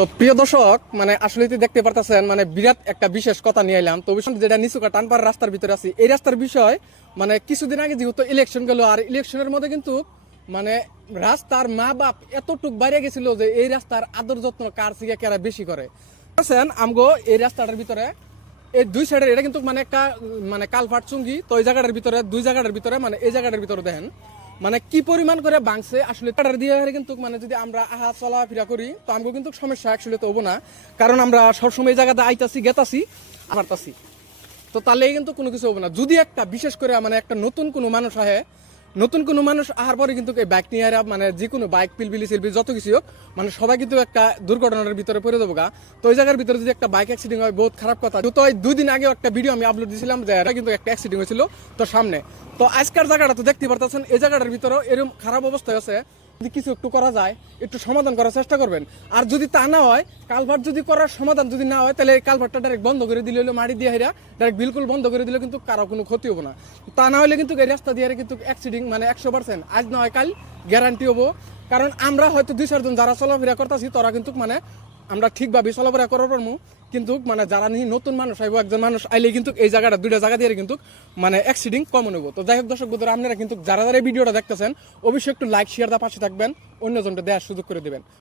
তো প্রিয় দর্শক মানে আসলে দেখতে পারতেছেন মানে বিরাট একটা বিশেষ কথা নিয়ে এলাম। তো যেটা নিচুকা টানপাড়া রাস্তার ভিতরে আছি, এই রাস্তার বিষয় মানে কিছুদিন আগে যেহেতু ইলেকশন গেল, আর ইলেকশনের মধ্যে কিন্তু মানে রাস্তার মা বাপ এতটুক বাইরে গেছিল যে এই রাস্তার আদর যত্ন কার থেকে কারা বেশি করে। আমগো এই রাস্তাটার ভিতরে এই দুই সাইডের এটা কিন্তু মানে একটা মানে কালভার্ট চুঙ্গি। তো এই জায়গাটার ভিতরে দুই জায়গাটার ভিতরে মানে এই জায়গাটার ভিতরে দেখেন মানে কি পরিমাণ করে বাংছে আসলে কাটার দিয়ে কিন্তু মানে যদি আমরা আহা চলাফেরা করি তো আমাকে কিন্তু সমস্যা আসলে তো হবো না, কারণ আমরা সবসময় এই জায়গাতে আইতাছি গেতাছি আবারতাছি। তো তাহলে কিন্তু কোনো কিছু হবো না যদি একটা বিশেষ করে মানে একটা নতুন কোনো মানুষ আহে, নতুন কোনো মানুষ আসার পরে কিন্তু এই বাইক নিয়ে মানে যে কোনো বাইক পিলবিলি সিলবিলি যত কিছু হোক মানে সবাই কিন্তু একটা দুর্ঘটনার ভিতরে পড়ে যাবো গা। তো ওই জায়গার ভিতরে যদি একটা বাইক অ্যাক্সিডেন্ট হয় বহুত খারাপ কথা। তো 2 দিন আগে একটা ভিডিও আমি আপলোড দিয়েছিলাম যে এটা কিন্তু একটা অ্যাক্সিডেন্ট হয়েছিল তো সামনে। তো আজকের জায়গাটা তো দেখতে পারতেছেন এই জায়গাটার ভিতরেও এরকম খারাপ অবস্থায় আছে। যদি কিছু একটু করা যায় একটু সমাধান করার চেষ্টা করবেন। আর যদি তা না হয় কালভার্ট যদি করার সমাধান যদি না হয় তাহলে এই কালভার্টটা ডাইরেক্ট বন্ধ করে দিলে হলো মাটি দিয়ে হেরা ডাইরেক্ট বিলকুল বন্ধ করে দিলে কিন্তু কারো কোনো ক্ষতি হবো না। তা না হলে কিন্তু এই রাস্তা দিয়ে কিন্তু অ্যাক্সিডেন্ট মানে 100% আজ না হয় কাল গ্যারান্টি হবো। কারণ আমরা হয়তো 2-4 জন যারা চলাফেরা করতেছি তারা কিন্তু মানে আমরা ঠিকভাবে চলাফেরা করার পারবো, কিন্তু মানে যারা নতুন মানুষ আইব একজন মানুষ আইলে কিন্তু এই জায়গাটা দুইটা জায়গা দিয়ে কিন্তু মানে অ্যাক্সিডেন্ট কম নেবো। তো যাই হোক দর্শক বন্ধুরা, আপনারা কিন্তু যারা যারা এই ভিডিওটা দেখতেছেন অবশ্যই একটু লাইক শেয়ার দা পাশে থাকবেন, অন্যজনকে দেওয়ার সুযোগ করে দেবেন।